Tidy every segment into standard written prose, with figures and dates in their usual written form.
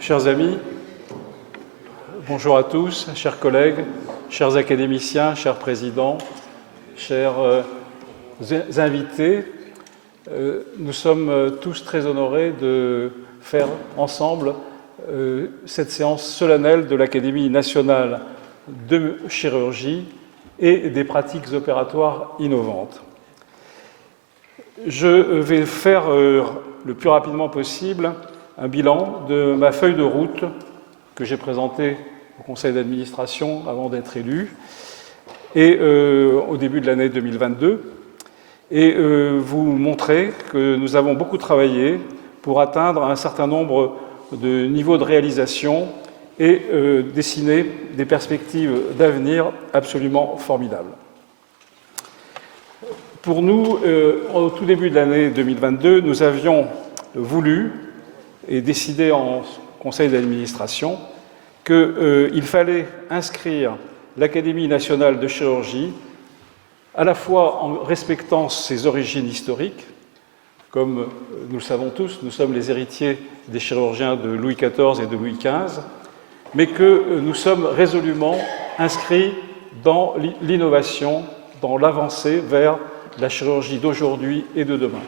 Chers amis, bonjour à tous, chers collègues, chers académiciens, chers présidents, chers invités. Nous sommes tous très honorés de faire ensemble cette séance solennelle de l'Académie nationale de chirurgie et des pratiques opératoires innovantes. Je vais faire le plus rapidement possible un bilan de ma feuille de route que j'ai présentée au conseil d'administration avant d'être élu et au début de l'année 2022 et vous montrer que nous avons beaucoup travaillé pour atteindre un certain nombre de niveaux de réalisation et dessiner des perspectives d'avenir absolument formidables. Pour nous, au tout début de l'année 2022, nous avions voulu et décidé en conseil d'administration qu'il fallait inscrire l'Académie nationale de chirurgie à la fois en respectant ses origines historiques, comme nous le savons tous, nous sommes les héritiers des chirurgiens de Louis XIV et de Louis XV, mais que nous sommes résolument inscrits dans l'innovation, dans l'avancée vers la chirurgie d'aujourd'hui et de demain.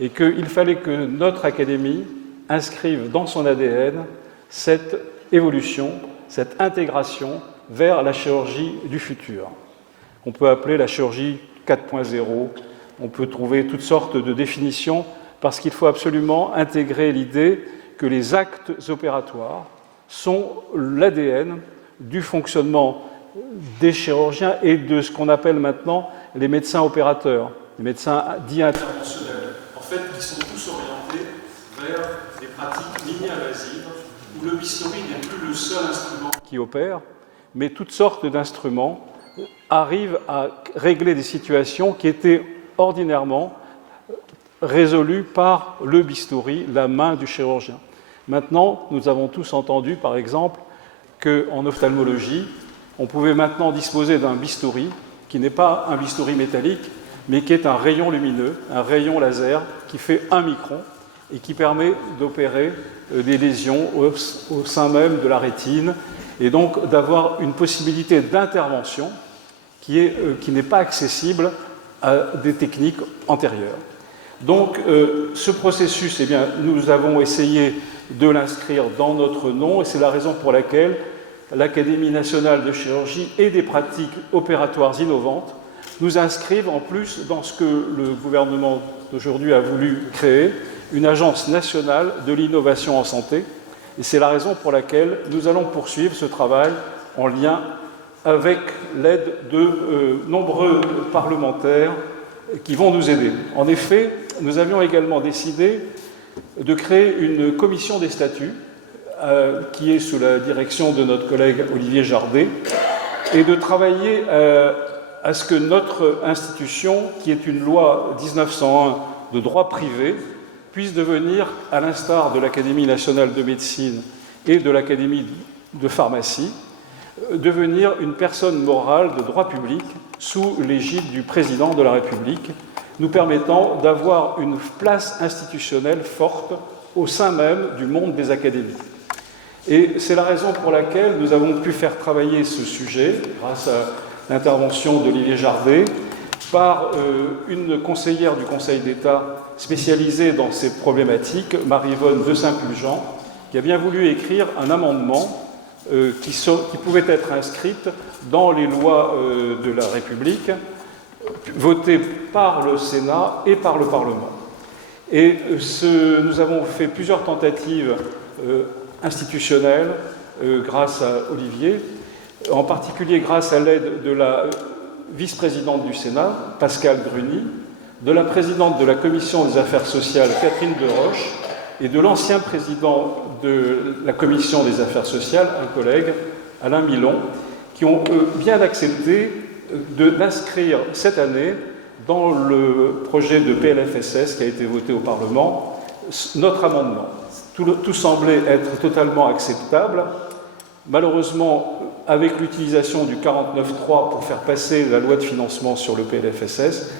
Et qu'il fallait que notre académie inscrive dans son ADN cette évolution, cette intégration vers la chirurgie du futur. On peut appeler la chirurgie 4.0, on peut trouver toutes sortes de définitions, parce qu'il faut absolument intégrer l'idée que les actes opératoires sont l'ADN du fonctionnement des chirurgiens et de ce qu'on appelle maintenant les médecins opérateurs, les médecins dits interventionnels. En fait, ils sont tous orientés vers des pratiques mini-invasives où le bistouri n'est plus le seul instrument qui opère, mais toutes sortes d'instruments arrivent à régler des situations qui étaient ordinairement résolues par le bistouri, la main du chirurgien. Maintenant, nous avons tous entendu, par exemple, qu'en ophtalmologie, on pouvait maintenant disposer d'un bistouri qui n'est pas un bistouri métallique, mais qui est un rayon lumineux, un rayon laser qui fait 1 micron et qui permet d'opérer des lésions au sein même de la rétine et donc d'avoir une possibilité d'intervention qui n'est pas accessible à des techniques antérieures. Donc ce processus, eh bien, nous avons essayé de l'inscrire dans notre nom et c'est la raison pour laquelle l'Académie nationale de chirurgie et des pratiques opératoires innovantes nous inscrivent en plus dans ce que le gouvernement d'aujourd'hui a voulu créer, une agence nationale de l'innovation en santé. Et c'est la raison pour laquelle nous allons poursuivre ce travail en lien avec l'aide de nombreux parlementaires qui vont nous aider. En effet, nous avions également décidé de créer une commission des statuts qui est sous la direction de notre collègue Olivier Jardet et de travailler à ce que notre institution, qui est une loi 1901 de droit privé, puisse devenir, à l'instar de l'Académie nationale de médecine et de l'Académie de pharmacie, devenir une personne morale de droit public sous l'égide du président de la République, nous permettant d'avoir une place institutionnelle forte au sein même du monde des académies. Et c'est la raison pour laquelle nous avons pu faire travailler ce sujet, grâce à l'intervention d'Olivier Jardet, par une conseillère du Conseil d'État spécialisée dans ces problématiques, Marie-Yvonne de Saint-Pulgent, qui a bien voulu écrire un amendement qui pouvait être inscrite dans les lois de la République, votées par le Sénat et par le Parlement. Et nous avons fait plusieurs tentatives institutionnelles grâce à Olivier, en particulier grâce à l'aide de la vice-présidente du Sénat, Pascale Gruny, de la présidente de la Commission des affaires sociales, Catherine Deroche, et de l'ancien président de la Commission des affaires sociales, un collègue, Alain Milon, qui ont bien accepté d'inscrire cette année dans le projet de PLFSS qui a été voté au Parlement, notre amendement. Tout semblait être totalement acceptable. Malheureusement, avec l'utilisation du 49.3 pour faire passer la loi de financement sur le PLFSS,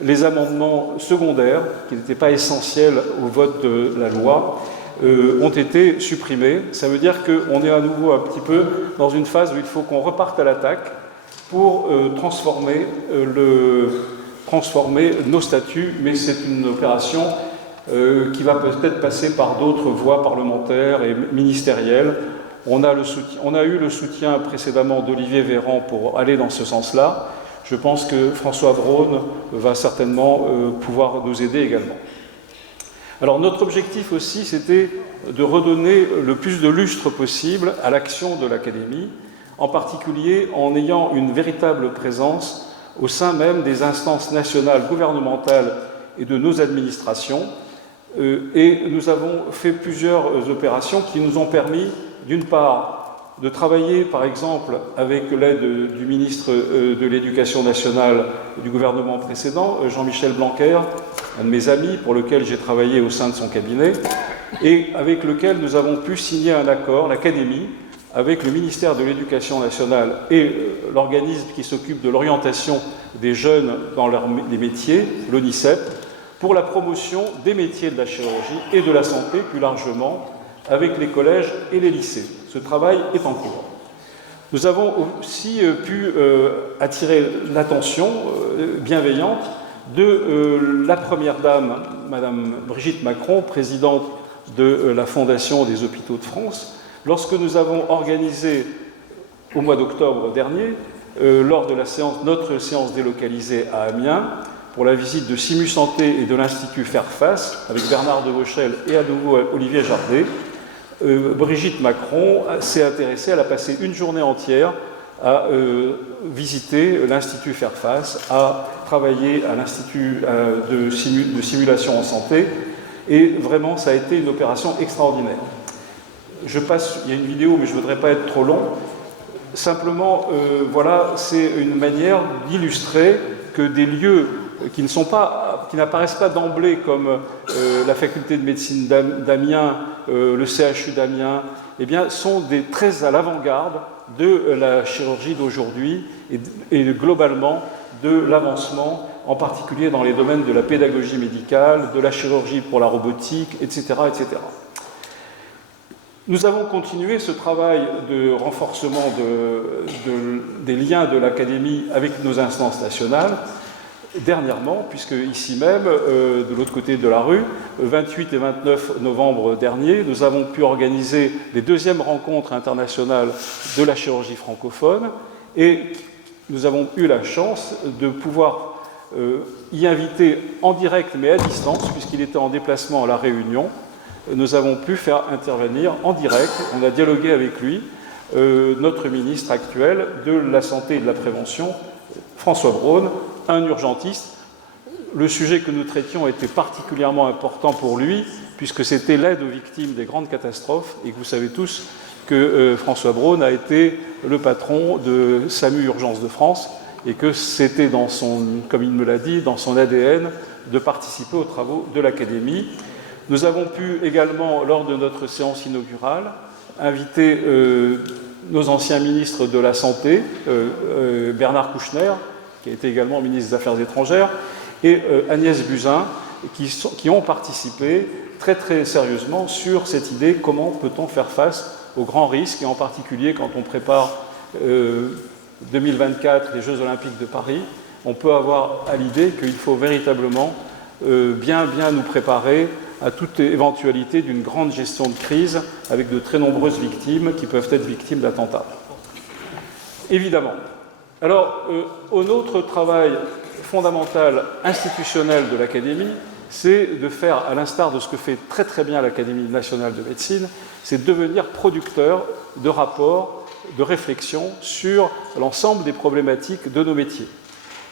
les amendements secondaires, qui n'étaient pas essentiels au vote de la loi, ont été supprimés. Ça veut dire qu'on est à nouveau un petit peu dans une phase où il faut qu'on reparte à l'attaque pour transformer nos statuts, mais c'est une opération qui va peut-être passer par d'autres voies parlementaires et ministérielles. On a eu le soutien précédemment d'Olivier Véran pour aller dans ce sens-là. Je pense que François Braun va certainement pouvoir nous aider également. Alors notre objectif aussi, c'était de redonner le plus de lustre possible à l'action de l'Académie, en particulier en ayant une véritable présence au sein même des instances nationales gouvernementales et de nos administrations. Et nous avons fait plusieurs opérations qui nous ont permis, d'une part, de travailler, par exemple, avec l'aide du ministre de l'Éducation nationale du gouvernement précédent, Jean-Michel Blanquer, un de mes amis pour lequel j'ai travaillé au sein de son cabinet, et avec lequel nous avons pu signer un accord, l'Académie, avec le ministère de l'Éducation nationale et l'organisme qui s'occupe de l'orientation des jeunes dans les métiers, l'ONICEP, pour la promotion des métiers de la chirurgie et de la santé plus largement, avec les collèges et les lycées. Ce travail est en cours. Nous avons aussi pu attirer l'attention bienveillante de la Première Dame, Madame Brigitte Macron, présidente de la Fondation des Hôpitaux de France, lorsque nous avons organisé, au mois d'octobre dernier, lors de notre séance délocalisée à Amiens, pour la visite de Simu Santé et de l'Institut Fairfax, avec Bernard de Vauchel et à nouveau Olivier Jardet, Brigitte Macron s'est intéressée, elle a passé une journée entière à visiter l'Institut Fairfax, à travailler à l'Institut de simulation en santé, et vraiment ça a été une opération extraordinaire. Il y a une vidéo, mais je ne voudrais pas être trop long. Simplement, voilà, c'est une manière d'illustrer que des lieux qui n'apparaissent pas d'emblée comme la faculté de médecine d'Amiens, le CHU d'Amiens, eh bien, sont très à l'avant-garde de la chirurgie d'aujourd'hui et globalement de l'avancement, en particulier dans les domaines de la pédagogie médicale, de la chirurgie pour la robotique, etc., etc. Nous avons continué ce travail de renforcement des liens de l'Académie avec nos instances nationales, dernièrement, puisque ici même, de l'autre côté de la rue, 28 et 29 novembre dernier, nous avons pu organiser les deuxièmes rencontres internationales de la chirurgie francophone et nous avons eu la chance de pouvoir y inviter en direct mais à distance, puisqu'il était en déplacement à La Réunion. Nous avons pu faire intervenir en direct, on a dialogué avec lui, notre ministre actuel de la Santé et de la Prévention, François Braun, un urgentiste. Le sujet que nous traitions était particulièrement important pour lui, puisque c'était l'aide aux victimes des grandes catastrophes, et que vous savez tous que François Braun a été le patron de SAMU Urgences de France, et que c'était comme il me l'a dit, dans son ADN de participer aux travaux de l'Académie. Nous avons pu également, lors de notre séance inaugurale, inviter nos anciens ministres de la Santé, Bernard Kouchner, qui a été également ministre des Affaires étrangères, et Agnès Buzyn, qui ont participé très très sérieusement sur cette idée comment peut-on faire face aux grands risques, et en particulier quand on prépare 2024, les Jeux Olympiques de Paris, on peut avoir à l'idée qu'il faut véritablement bien nous préparer à toute éventualité d'une grande gestion de crise avec de très nombreuses victimes qui peuvent être victimes d'attentats. Évidemment. Alors, un autre travail fondamental institutionnel de l'Académie, c'est de faire, à l'instar de ce que fait très très bien l'Académie nationale de médecine, c'est de devenir producteur de rapports, de réflexions sur l'ensemble des problématiques de nos métiers.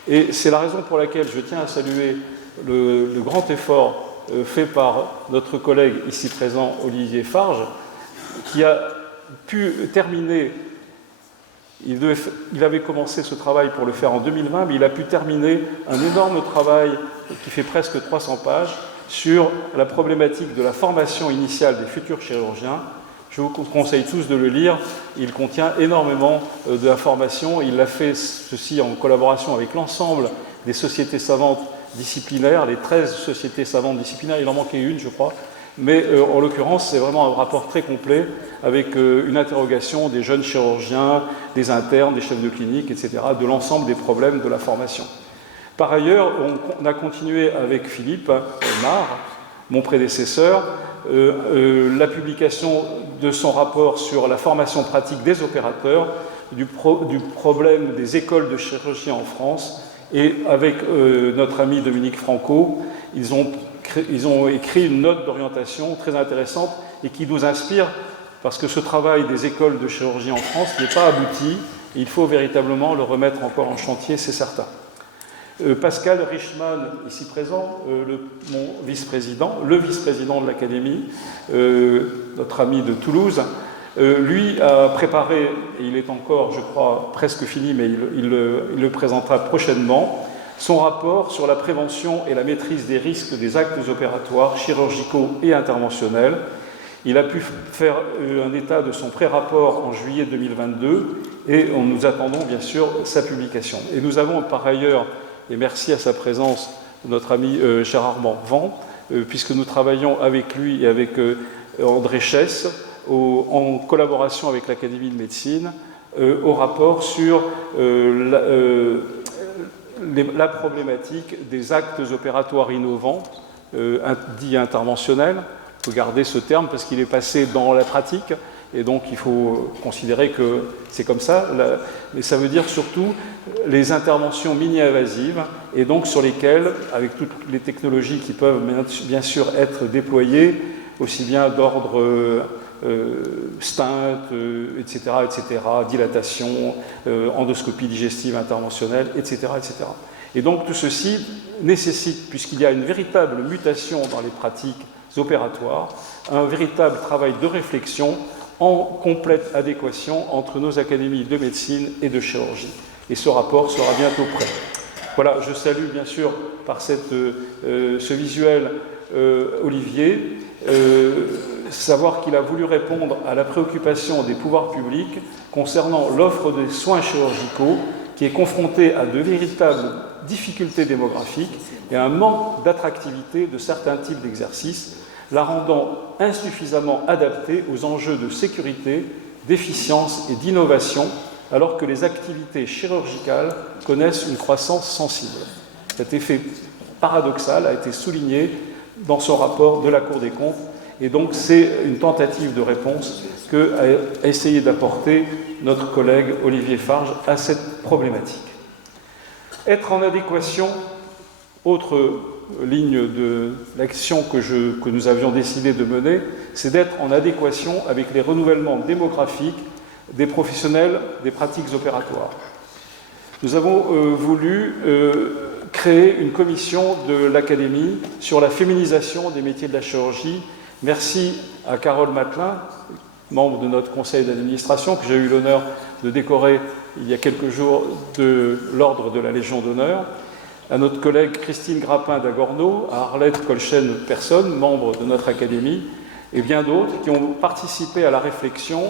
Et c'est la raison pour laquelle je tiens à saluer le grand effort fait par notre collègue ici présent, Olivier Farge, qui a pu terminer, il avait commencé ce travail pour le faire en 2020, mais il a pu terminer un énorme travail qui fait presque 300 pages sur la problématique de la formation initiale des futurs chirurgiens. Je vous conseille tous de le lire, il contient énormément d'informations, il a fait ceci en collaboration avec l'ensemble des sociétés savantes disciplinaires, les 13 sociétés savantes disciplinaires, il en manquait une, je crois, mais en l'occurrence, c'est vraiment un rapport très complet avec une interrogation des jeunes chirurgiens, des internes, des chefs de clinique, etc., de l'ensemble des problèmes de la formation. Par ailleurs, on a continué avec Philippe Mar, mon prédécesseur, la publication de son rapport sur la formation pratique des opérateurs, du problème des écoles de chirurgie en France, et avec notre ami Dominique Franco, ils ont écrit une note d'orientation très intéressante et qui nous inspire, parce que ce travail des écoles de chirurgie en France n'est pas abouti, et il faut véritablement le remettre encore en chantier, c'est certain. Pascal Richman, ici présent, mon vice-président, le vice-président de l'Académie, notre ami de Toulouse, lui a préparé, et il est encore, je crois, presque fini, mais il le présentera prochainement, son rapport sur la prévention et la maîtrise des risques des actes opératoires, chirurgicaux et interventionnels. Il a pu faire un état de son pré-rapport en juillet 2022 et nous attendons bien sûr sa publication. Et nous avons par ailleurs, et merci à sa présence, notre ami Gérard Morvan, puisque nous travaillons avec lui et avec André Chess, en collaboration avec l'Académie de médecine, au rapport sur la problématique des actes opératoires innovants, dits interventionnels. Il faut garder ce terme parce qu'il est passé dans la pratique, et donc il faut considérer que c'est comme ça, mais ça veut dire surtout les interventions mini-invasives, et donc sur lesquelles, avec toutes les technologies qui peuvent bien sûr être déployées, aussi bien d'ordre stent, etc., dilatation, endoscopie digestive interventionnelle, etc., etc. Et donc tout ceci nécessite, puisqu'il y a une véritable mutation dans les pratiques opératoires, un véritable travail de réflexion en complète adéquation entre nos académies de médecine et de chirurgie. Et ce rapport sera bientôt prêt. Voilà, je salue bien sûr par ce visuel Olivier, savoir qu'il a voulu répondre à la préoccupation des pouvoirs publics concernant l'offre des soins chirurgicaux qui est confrontée à de véritables difficultés démographiques et à un manque d'attractivité de certains types d'exercices, la rendant insuffisamment adaptée aux enjeux de sécurité, d'efficience et d'innovation, alors que les activités chirurgicales connaissent une croissance sensible. Cet effet paradoxal a été souligné dans son rapport de la Cour des comptes, et donc c'est une tentative de réponse qu'a essayé d'apporter notre collègue Olivier Farge à cette problématique. Être en adéquation, autre ligne de l'action que nous avions décidé de mener, c'est d'être en adéquation avec les renouvellements démographiques des professionnels des pratiques opératoires. Nous avons voulu créer une commission de l'Académie sur la féminisation des métiers de la chirurgie. Merci à Carole Matelin, membre de notre conseil d'administration, que j'ai eu l'honneur de décorer il y a quelques jours de l'ordre de la Légion d'honneur, à notre collègue Christine Grappin d'Agorno, à Arlette Colchen-Personne, membre de notre Académie, et bien d'autres qui ont participé à la réflexion,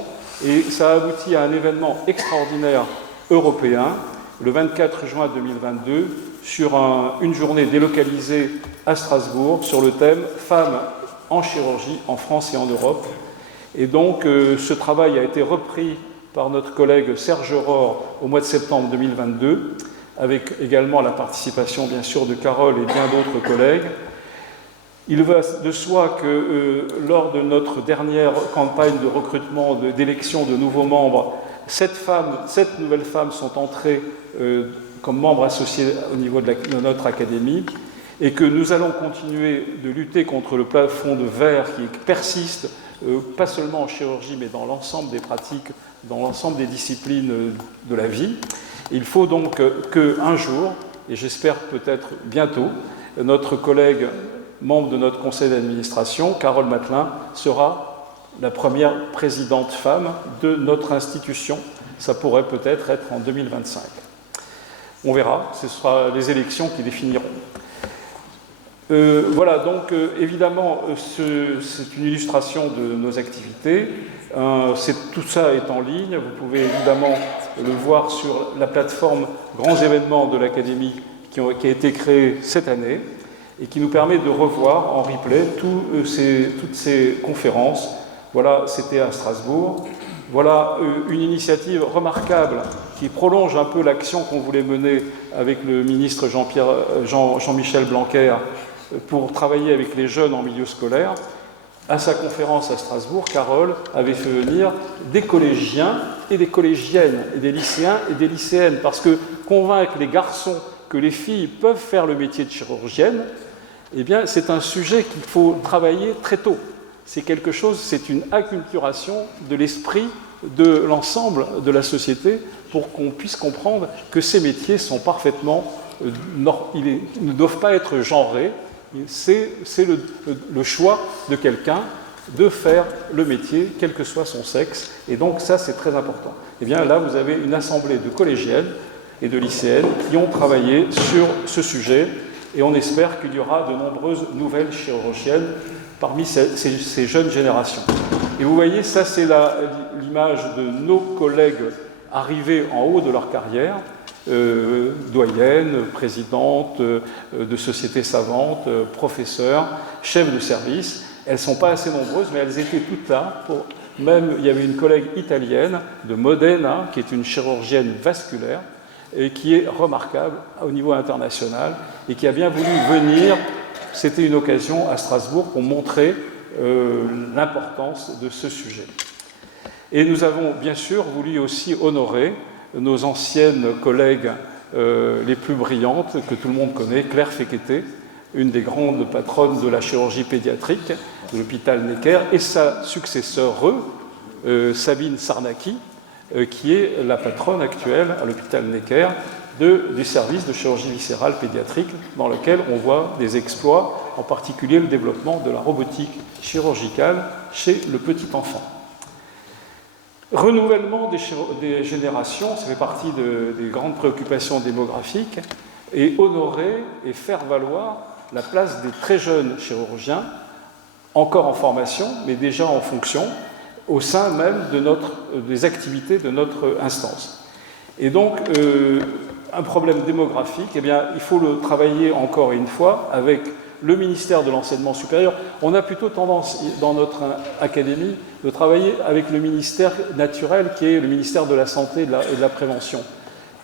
et ça a abouti à un événement extraordinaire européen, le 24 juin 2022, sur une journée délocalisée à Strasbourg, sur le thème « Femmes en chirurgie en France et en Europe ». Et donc, ce travail a été repris par notre collègue Serge Aurore au mois de septembre 2022, avec également la participation, bien sûr, de Carole et bien d'autres collègues. Il va de soi que lors de notre dernière campagne de recrutement, d'élection de nouveaux membres, 7 nouvelles femmes sont entrées comme membres associés au niveau de notre académie, et que nous allons continuer de lutter contre le plafond de verre qui persiste, pas seulement en chirurgie, mais dans l'ensemble des pratiques, dans l'ensemble des disciplines de la vie. Il faut donc qu'un jour, et j'espère peut-être bientôt, notre collègue membre de notre conseil d'administration, Carole Matelin, sera la première présidente femme de notre institution. Ça pourrait peut-être être en 2025. On verra, ce sera les élections qui définiront. Voilà, donc évidemment, c'est une illustration de nos activités. Tout ça est en ligne. Vous pouvez évidemment le voir sur la plateforme Grands événements de l'Académie qui a été créé cette année et qui nous permet de revoir en replay toutes ces conférences. Voilà, c'était à Strasbourg. Voilà une initiative remarquable qui prolonge un peu l'action qu'on voulait mener avec le ministre Jean-Michel Blanquer pour travailler avec les jeunes en milieu scolaire. À sa conférence à Strasbourg, Carole avait fait venir des collégiens et des collégiennes, et des lycéens et des lycéennes, parce que convaincre les garçons que les filles peuvent faire le métier de chirurgienne, eh bien, c'est un sujet qu'il faut travailler très tôt. C'est quelque chose, c'est une acculturation de l'esprit de l'ensemble de la société pour qu'on puisse comprendre que ces métiers sont parfaitement, ils ne doivent pas être genrés. C'est le choix de quelqu'un de faire le métier, quel que soit son sexe. Et donc ça, c'est très important. Et bien là, vous avez une assemblée de collégiennes et de lycéennes qui ont travaillé sur ce sujet. Et on espère qu'il y aura de nombreuses nouvelles chirurgiennes parmi ces jeunes générations. Et vous voyez, ça c'est l'image de nos collègues arrivés en haut de leur carrière, doyennes, présidentes de sociétés savantes, professeurs, chefs de service. Elles ne sont pas assez nombreuses, mais elles étaient toutes là. Même, il y avait une collègue italienne de Modena, qui est une chirurgienne vasculaire, et qui est remarquable au niveau international, et qui a bien voulu venir. C'était une occasion à Strasbourg pour montrer l'importance de ce sujet. Et nous avons bien sûr voulu aussi honorer nos anciennes collègues les plus brillantes, que tout le monde connaît, Claire Fekete, une des grandes patronnes de la chirurgie pédiatrique de l'hôpital Necker, et sa successeur, Sabine Sarnaki, qui est la patronne actuelle à l'hôpital Necker du service de chirurgie viscérale pédiatrique, dans lequel on voit des exploits, en particulier le développement de la robotique chirurgicale chez le petit enfant. Renouvellement des générations, ça fait partie des grandes préoccupations démographiques, et honorer et faire valoir la place des très jeunes chirurgiens, encore en formation, mais déjà en fonction, au sein même des activités de notre instance. Et donc, un problème démographique, eh bien, il faut le travailler encore une fois avec le ministère de l'Enseignement supérieur. On a plutôt tendance, dans notre académie, de travailler avec le ministère naturel, qui est le ministère de la Santé et de la Prévention.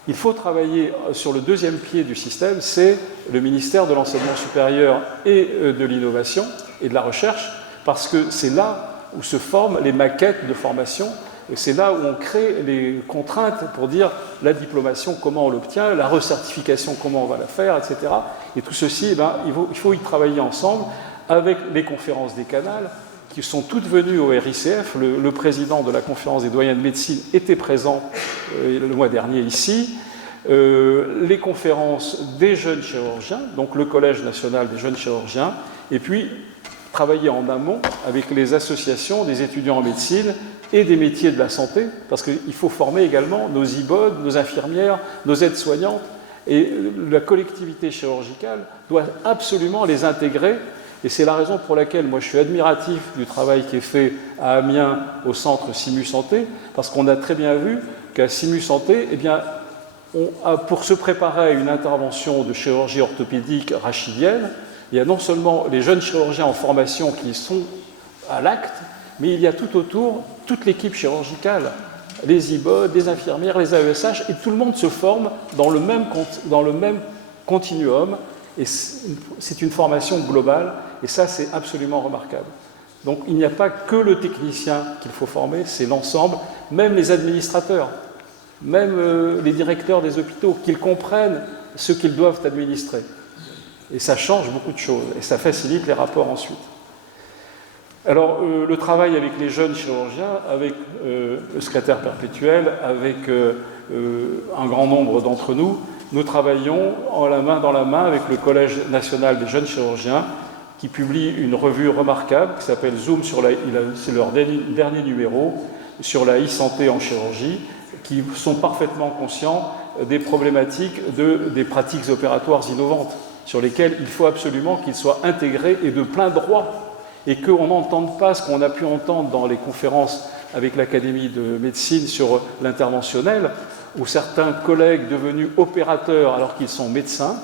Il faut travailler sur le deuxième pied du système, c'est le ministère de l'Enseignement supérieur et de l'Innovation et de la Recherche, parce que c'est là où se forment les maquettes de formation, et c'est là où on crée les contraintes pour dire la diplomation, comment on l'obtient, la recertification, comment on va la faire, etc. Et tout ceci, eh bien, il faut y travailler ensemble avec les conférences décanales, qui sont toutes venues au RICF. Le président de la conférence des doyens de médecine était présent le mois dernier ici. Les conférences des jeunes chirurgiens, donc le Collège national des jeunes chirurgiens, et puis travailler en amont avec les associations des étudiants en médecine et des métiers de la santé, parce qu'il faut former également nos IBOD, nos infirmières, nos aides-soignantes, et la collectivité chirurgicale doit absolument les intégrer. Et c'est la raison pour laquelle moi je suis admiratif du travail qui est fait à Amiens au centre Simu Santé, parce qu'on a très bien vu qu'à Simu Santé, eh bien, pour se préparer à une intervention de chirurgie orthopédique rachidienne, il y a non seulement les jeunes chirurgiens en formation qui sont à l'acte, mais il y a tout autour toute l'équipe chirurgicale, les IBOD, les infirmières, les AESH, et tout le monde se forme dans le même continuum. Et c'est une formation globale, et ça, c'est absolument remarquable. Donc, il n'y a pas que le technicien qu'il faut former, c'est l'ensemble, même les administrateurs, même les directeurs des hôpitaux, qu'ils comprennent ce qu'ils doivent administrer. Et ça change beaucoup de choses, et ça facilite les rapports ensuite. Alors, le travail avec les jeunes chirurgiens, avec le secrétaire perpétuel, avec un grand nombre d'entre nous, nous travaillons la main dans la main avec le Collège national des jeunes chirurgiens, qui publie une revue remarquable qui s'appelle Zoom c'est leur dernier numéro, sur la e-santé en chirurgie, qui sont parfaitement conscients des problématiques des pratiques opératoires innovantes, sur lesquelles il faut absolument qu'ils soient intégrés et de plein droit, et qu'on n'entende pas ce qu'on a pu entendre dans les conférences avec l'Académie de médecine sur l'interventionnel, où certains collègues devenus opérateurs alors qu'ils sont médecins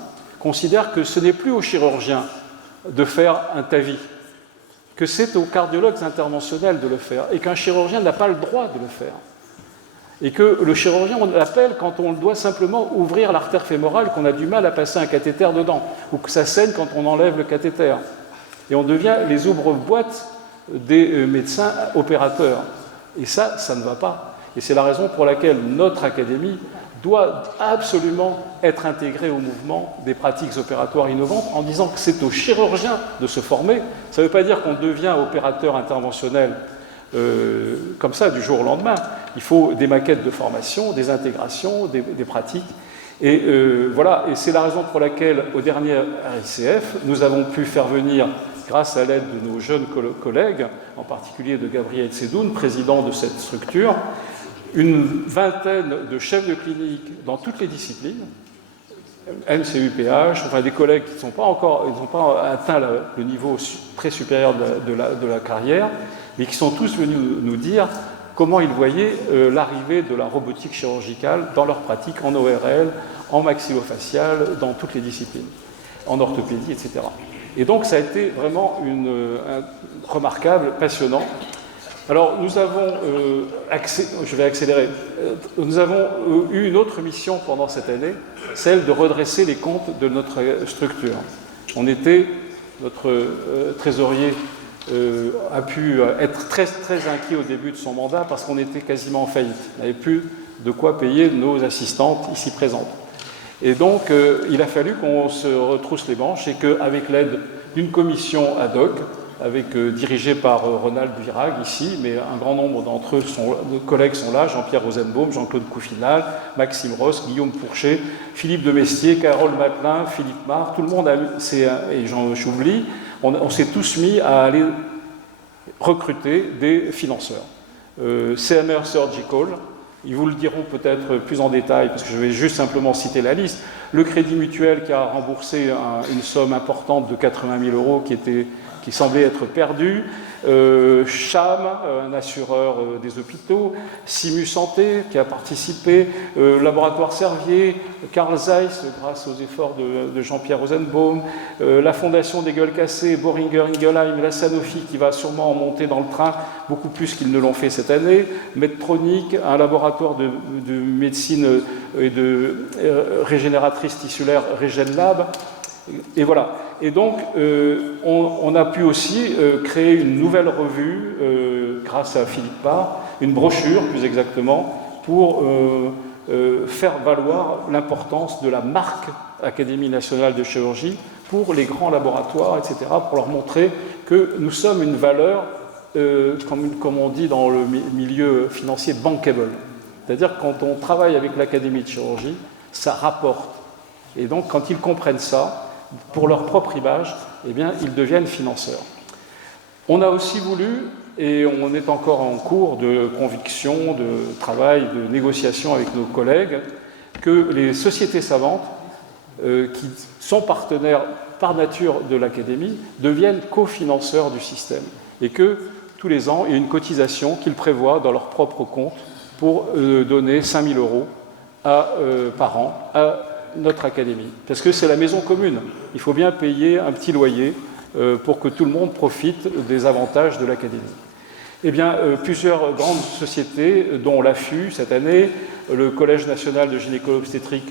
considère que ce n'est plus aux chirurgiens de faire un TAVI, que c'est aux cardiologues interventionnels de le faire, et qu'un chirurgien n'a pas le droit de le faire. Et que le chirurgien, on l'appelle quand on doit simplement ouvrir l'artère fémorale, qu'on a du mal à passer un cathéter dedans, ou que ça saigne quand on enlève le cathéter. Et on devient les ouvre-boîtes des médecins opérateurs. Et ça ne va pas. Et c'est la raison pour laquelle notre académie doit absolument être intégrée au mouvement des pratiques opératoires innovantes en disant que c'est aux chirurgiens de se former. Ça ne veut pas dire qu'on devient opérateur interventionnel comme ça du jour au lendemain. Il faut des maquettes de formation, des intégrations, des pratiques. Et voilà, et c'est la raison pour laquelle au dernier RICF, nous avons pu faire venir, grâce à l'aide de nos jeunes collègues, en particulier de Gabriel Sedoun, président de cette structure, une vingtaine de chefs de clinique dans toutes les disciplines, MCU-PH, enfin des collègues qui n'ont pas atteint le niveau très supérieur de la carrière, mais qui sont tous venus nous dire comment ils voyaient l'arrivée de la robotique chirurgicale dans leur pratique en ORL, en maxillofacial, dans toutes les disciplines, en orthopédie, etc. Et donc ça a été vraiment remarquable, passionnant. Alors nous avons, je vais accélérer, nous avons eu une autre mission pendant cette année, celle de redresser les comptes de notre structure. Notre trésorier a pu être très, très inquiet au début de son mandat parce qu'on était quasiment en faillite. On n'avait plus de quoi payer nos assistantes ici présentes. Et donc, il a fallu qu'on se retrousse les manches et qu'avec l'aide d'une commission ad hoc, dirigée par Ronald Virag ici, mais un grand nombre d'entre eux, nos collègues sont là, Jean-Pierre Rosenbaum, Jean-Claude Couffinal, Maxime Ross, Guillaume Pourchet, Philippe Demestier, Carole Matelin, Philippe Marr, tout le monde, et j'oublie, on s'est tous mis à aller recruter des financeurs. CMR Surgical, ils vous le diront peut-être plus en détail, parce que je vais juste simplement citer la liste. Le Crédit Mutuel qui a remboursé une somme importante de 80 000 € qui semblait être perdue. CHAM, un assureur des hôpitaux. Simu Santé qui a participé. Laboratoire Servier. Carl Zeiss, grâce aux efforts de Jean-Pierre Rosenbaum. La Fondation des Gueules Cassées, Boehringer Ingelheim, la Sanofi qui va sûrement en monter dans le train, beaucoup plus qu'ils ne l'ont fait cette année. Medtronic, un laboratoire de médecine et de régénératrice tissulaire RegenLab. Et voilà. Et donc, on a pu aussi créer une nouvelle revue, grâce à Philippe Parr, une brochure plus exactement, pour faire valoir l'importance de la marque Académie nationale de chirurgie pour les grands laboratoires, etc., pour leur montrer que nous sommes une valeur, comme on dit dans le milieu financier, bankable. C'est-à-dire que quand on travaille avec l'Académie de chirurgie, ça rapporte. Et donc, quand ils comprennent ça, pour leur propre image, eh bien, ils deviennent financeurs. On a aussi voulu, et on est encore en cours de conviction, de travail, de négociation avec nos collègues, que les sociétés savantes, qui sont partenaires par nature de l'Académie, deviennent cofinanceurs du système. Et que, tous les ans, il y a une cotisation qu'ils prévoient dans leur propre compte pour donner 5 000 € par an à notre académie. Parce que c'est la maison commune. Il faut bien payer un petit loyer pour que tout le monde profite des avantages de l'académie. Eh bien, plusieurs grandes sociétés, dont l'AFU cette année, le Collège national de gynécolo-obstétrique,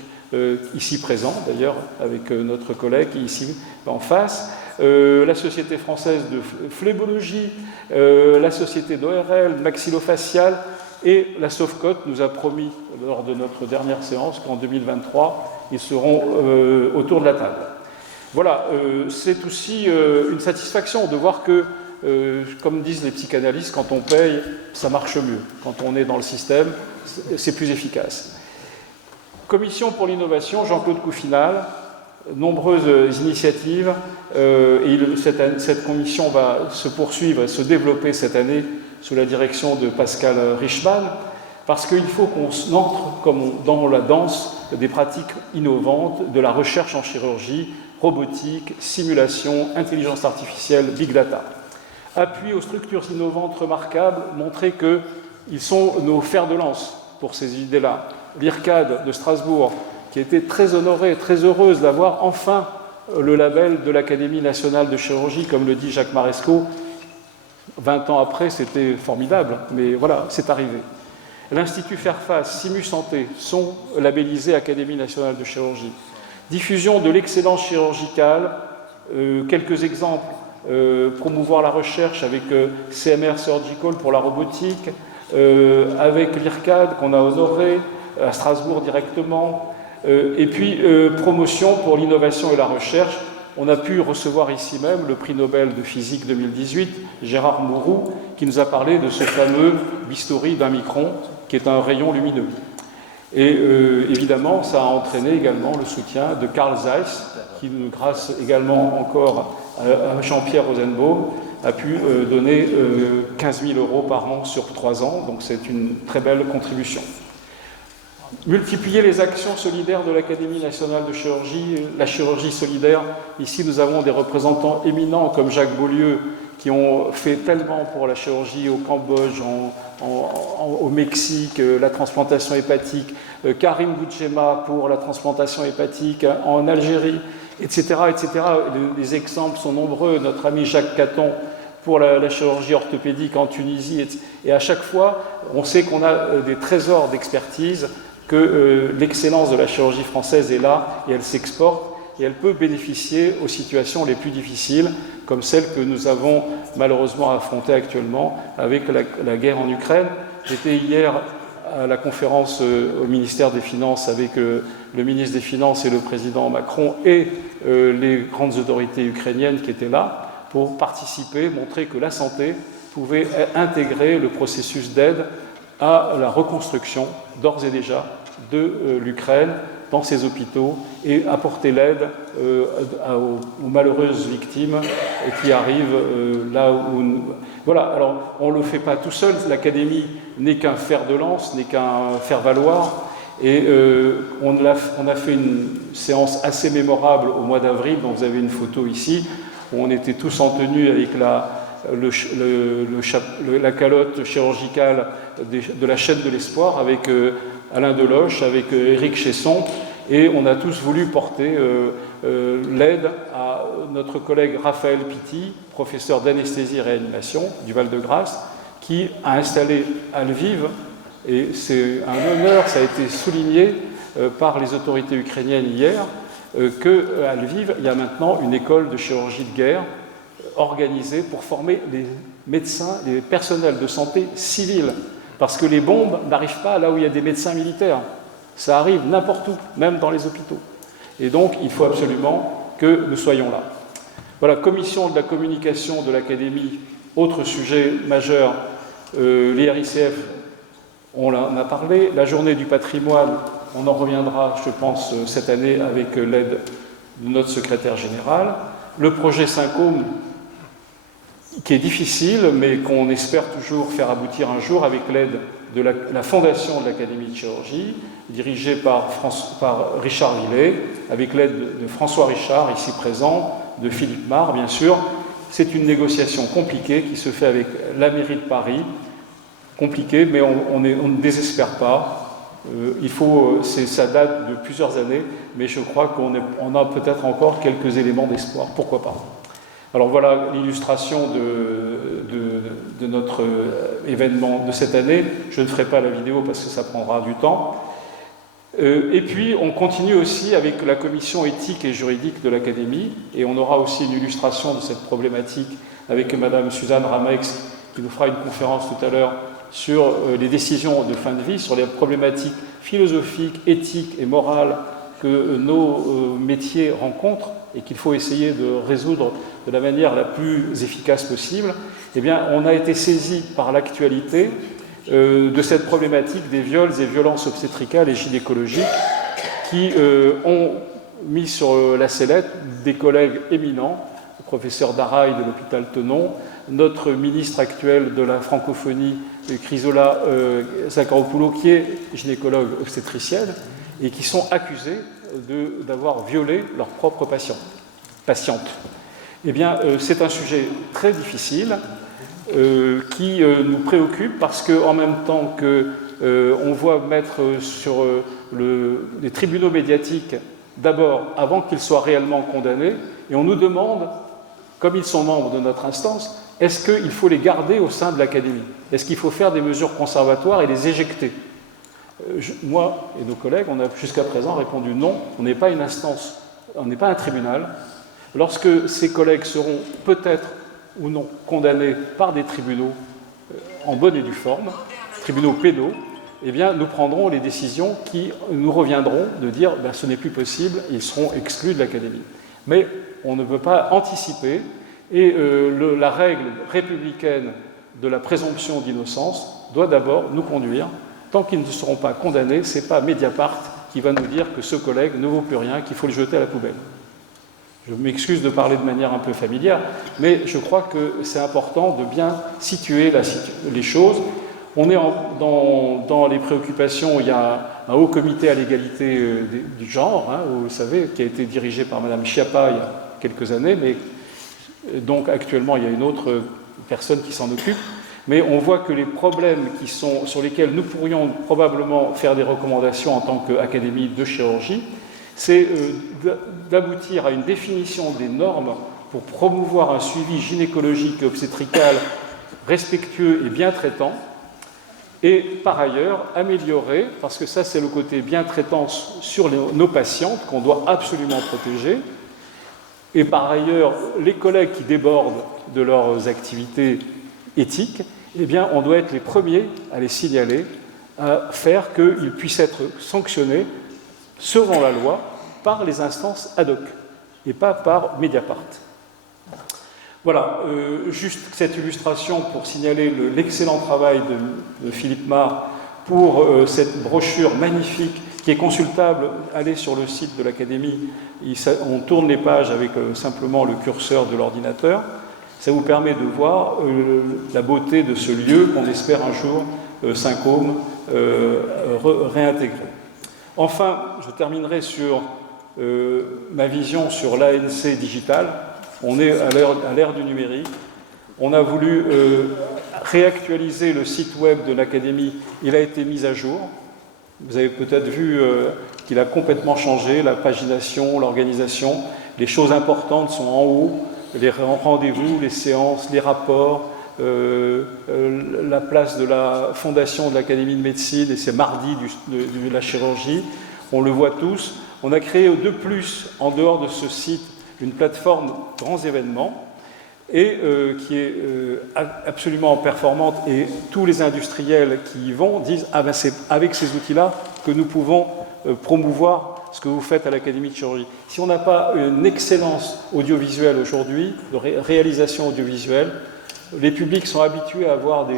ici présent d'ailleurs, avec notre collègue ici en face, la Société française de phlébologie, la Société d'ORL, maxillofacial, et la Sofcote nous a promis, lors de notre dernière séance, qu'en 2023, ils seront autour de la table. Voilà, c'est aussi une satisfaction de voir que, comme disent les psychanalystes, quand on paye, ça marche mieux. Quand on est dans le système, c'est plus efficace. Commission pour l'innovation, Jean-Claude Couffinal, nombreuses initiatives, et cette commission va se poursuivre et se développer cette année sous la direction de Pascal Richman, parce qu'il faut qu'on entre comme dans la danse des pratiques innovantes, de la recherche en chirurgie, robotique, simulation, intelligence artificielle, big data. Appui aux structures innovantes remarquables, montrer qu'ils sont nos fers de lance pour ces idées-là. L'IRCAD de Strasbourg, qui était très honorée, très heureuse d'avoir enfin le label de l'Académie nationale de chirurgie, comme le dit Jacques Marescot. 20 ans après, c'était formidable, mais voilà, c'est arrivé. L'Institut Fairfax, Simu Santé sont labellisés Académie nationale de chirurgie. Diffusion de l'excellence chirurgicale, quelques exemples, promouvoir la recherche avec CMR Surgical pour la robotique, avec l'IRCAD qu'on a honoré à Strasbourg directement, et puis promotion pour l'innovation et la recherche. On a pu recevoir ici même le prix Nobel de physique 2018, Gérard Mourou, qui nous a parlé de ce fameux bistouri d'1 micron, qui est un rayon lumineux. Et évidemment, ça a entraîné également le soutien de Carl Zeiss, qui, grâce également encore à Jean-Pierre Rosenbaum, a pu donner 15 000 € par an sur 3 ans, donc c'est une très belle contribution. Multiplier les actions solidaires de l'Académie nationale de chirurgie, la chirurgie solidaire. Ici, nous avons des représentants éminents comme Jacques Beaulieu, qui ont fait tellement pour la chirurgie au Cambodge, au Mexique, la transplantation hépatique, Karim Bouchema pour la transplantation hépatique en Algérie, etc. etc. Les exemples sont nombreux. Notre ami Jacques Caton pour la chirurgie orthopédique en Tunisie. Et à chaque fois, on sait qu'on a des trésors d'expertise, que l'excellence de la chirurgie française est là et elle s'exporte et elle peut bénéficier aux situations les plus difficiles, comme celle que nous avons malheureusement affrontée actuellement avec la guerre en Ukraine. J'étais hier à la conférence au ministère des Finances avec le ministre des Finances et le président Macron et les grandes autorités ukrainiennes qui étaient là pour participer, montrer que la santé pouvait intégrer le processus d'aide à la reconstruction, d'ores et déjà, de l'Ukraine dans ses hôpitaux et apporter l'aide aux malheureuses victimes qui arrivent là où... Voilà, alors on ne le fait pas tout seul, l'Académie n'est qu'un fer de lance, n'est qu'un faire-valoir, et on a fait une séance assez mémorable au mois d'avril, dont vous avez une photo ici, où on était tous en tenue avec la calotte chirurgicale de la chaîne de l'espoir, avec Alain Deloche, avec Éric Chesson, et on a tous voulu porter l'aide à notre collègue Raphaël Pitti, professeur d'anesthésie et réanimation du Val-de-Grâce, qui a installé à Lviv, et c'est un honneur, ça a été souligné par les autorités ukrainiennes hier, qu'à Lviv, il y a maintenant une école de chirurgie de guerre organisée pour former les médecins, les personnels de santé civils, parce que les bombes n'arrivent pas là où il y a des médecins militaires. Ça arrive n'importe où, même dans les hôpitaux. Et donc, il faut absolument que nous soyons là. Voilà, commission de la communication de l'Académie, autre sujet majeur, les RICF, on en a parlé. La journée du patrimoine, on en reviendra, je pense, cette année avec l'aide de notre secrétaire général. Le projet Syncôme, qui est difficile, mais qu'on espère toujours faire aboutir un jour avec l'aide de la fondation de l'Académie de chirurgie, dirigée par Richard Villet, avec l'aide de François Richard, ici présent, de Philippe Marr, bien sûr. C'est une négociation compliquée qui se fait avec la mairie de Paris, compliquée, mais on ne désespère pas. Ça date de plusieurs années, mais je crois qu'on a peut-être encore quelques éléments d'espoir, pourquoi pas. Alors voilà l'illustration de notre événement de cette année. Je ne ferai pas la vidéo parce que ça prendra du temps. Et puis on continue aussi avec la commission éthique et juridique de l'Académie, et on aura aussi une illustration de cette problématique avec Madame Suzanne Ramex, qui nous fera une conférence tout à l'heure sur les décisions de fin de vie, sur les problématiques philosophiques, éthiques et morales que nos métiers rencontrent et qu'il faut essayer de résoudre de la manière la plus efficace possible. Eh bien, on a été saisi par l'actualité de cette problématique des viols et violences obstétricales et gynécologiques qui ont mis sur la sellette des collègues éminents, le professeur Daraï de l'hôpital Tenon, notre ministre actuel de la francophonie, Chrysola Zakharopoulou, qui est gynécologue obstétricienne, et qui sont accusés d'avoir violé leurs propres patientes. Eh bien, c'est un sujet très difficile qui nous préoccupe parce qu'en même temps que On voit mettre sur les tribunaux médiatiques d'abord, avant qu'ils soient réellement condamnés, et on nous demande, comme ils sont membres de notre instance, est-ce qu'il faut les garder au sein de l'Académie? Est-ce qu'il faut faire des mesures conservatoires et les éjecter? Moi et nos collègues, on a jusqu'à présent répondu non, on n'est pas une instance, on n'est pas un tribunal. Lorsque ces collègues seront peut-être ou non condamnés par des tribunaux en bonne et due forme, tribunaux pénaux, eh bien, nous prendrons les décisions qui nous reviendront de dire ben, ce n'est plus possible, ils seront exclus de l'Académie. Mais on ne peut pas anticiper, et la règle républicaine de la présomption d'innocence doit d'abord nous conduire, tant qu'ils ne seront pas condamnés, ce n'est pas Mediapart qui va nous dire que ce collègue ne vaut plus rien, qu'il faut le jeter à la poubelle. Je m'excuse de parler de manière un peu familière, mais je crois que c'est important de bien situer les choses. On est dans les préoccupations, il y a un haut comité à l'égalité du genre, hein, vous savez, qui a été dirigé par Mme Schiappa il y a quelques années, mais donc actuellement il y a une autre personne qui s'en occupe. Mais on voit que les problèmes sur lesquels nous pourrions probablement faire des recommandations en tant qu'Académie de chirurgie, c'est d'aboutir à une définition des normes pour promouvoir un suivi gynécologique et obstétrical respectueux et bien traitant, et par ailleurs améliorer, parce que ça c'est le côté bien traitant sur nos patientes qu'on doit absolument protéger, et par ailleurs les collègues qui débordent de leurs activités éthiques, eh bien on doit être les premiers à les signaler, à faire qu'ils puissent être sanctionnés selon la loi par les instances ad hoc et pas par Mediapart. Voilà, juste cette illustration pour signaler l'excellent travail de Philippe Marr pour cette brochure magnifique qui est consultable. Allez sur le site de l'Académie, on tourne les pages avec simplement le curseur de l'ordinateur. Ça vous permet de voir la beauté de ce lieu qu'on espère un jour, Saint-Côme, réintégrer. Enfin, je terminerai sur ma vision sur l'ANC digital. On est à l'ère du numérique. On a voulu réactualiser le site web de l'Académie. Il a été mis à jour. Vous avez peut-être vu qu'il a complètement changé, la pagination, l'organisation. Les choses importantes sont en haut, les rendez-vous, les séances, les rapports, la place de la fondation de l'Académie de médecine, et c'est mardi de la chirurgie. On le voit tous. On a créé de plus, en dehors de ce site, une plateforme grands événements et qui est absolument performante, et tous les industriels qui y vont disent « Ah ben c'est avec ces outils-là que nous pouvons promouvoir ce que vous faites à l'Académie de chirurgie ». Si on n'a pas une excellence audiovisuelle aujourd'hui, de réalisation audiovisuelle, les publics sont habitués à avoir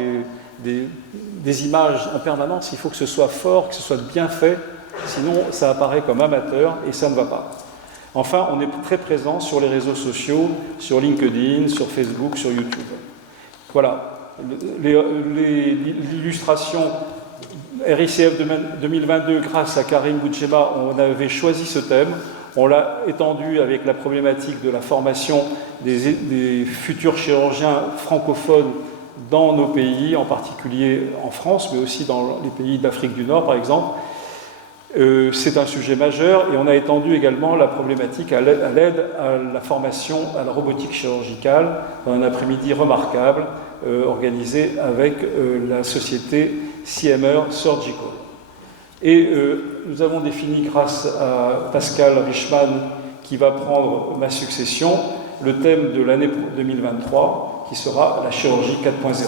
des images en permanence. Il faut que ce soit fort, que ce soit bien fait, sinon ça apparaît comme amateur et ça ne va pas. Enfin, on est très présent sur les réseaux sociaux, sur LinkedIn, sur Facebook, sur YouTube. Voilà, l'illustration RICF 2022, grâce à Karim Boudjema, on avait choisi ce thème. On l'a étendu avec la problématique de la formation des futurs chirurgiens francophones dans nos pays, en particulier en France, mais aussi dans les pays d'Afrique du Nord, par exemple. C'est un sujet majeur, et on a étendu également la problématique à l'aide à la formation à la robotique chirurgicale dans un après-midi remarquable organisé avec la société CMR Surgical. Et nous avons défini, grâce à Pascal Richman, qui va prendre ma succession, le thème de l'année 2023, qui sera la chirurgie 4.0.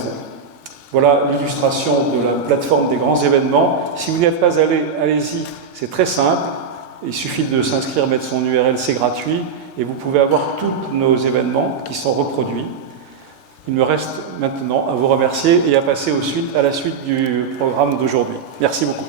Voilà l'illustration de la plateforme des grands événements. Si vous n'y êtes pas allé, allez-y, c'est très simple. Il suffit de s'inscrire, mettre son URL, c'est gratuit, et vous pouvez avoir tous nos événements qui sont reproduits. Il me reste maintenant à vous remercier et à passer à la suite du programme d'aujourd'hui. Merci beaucoup.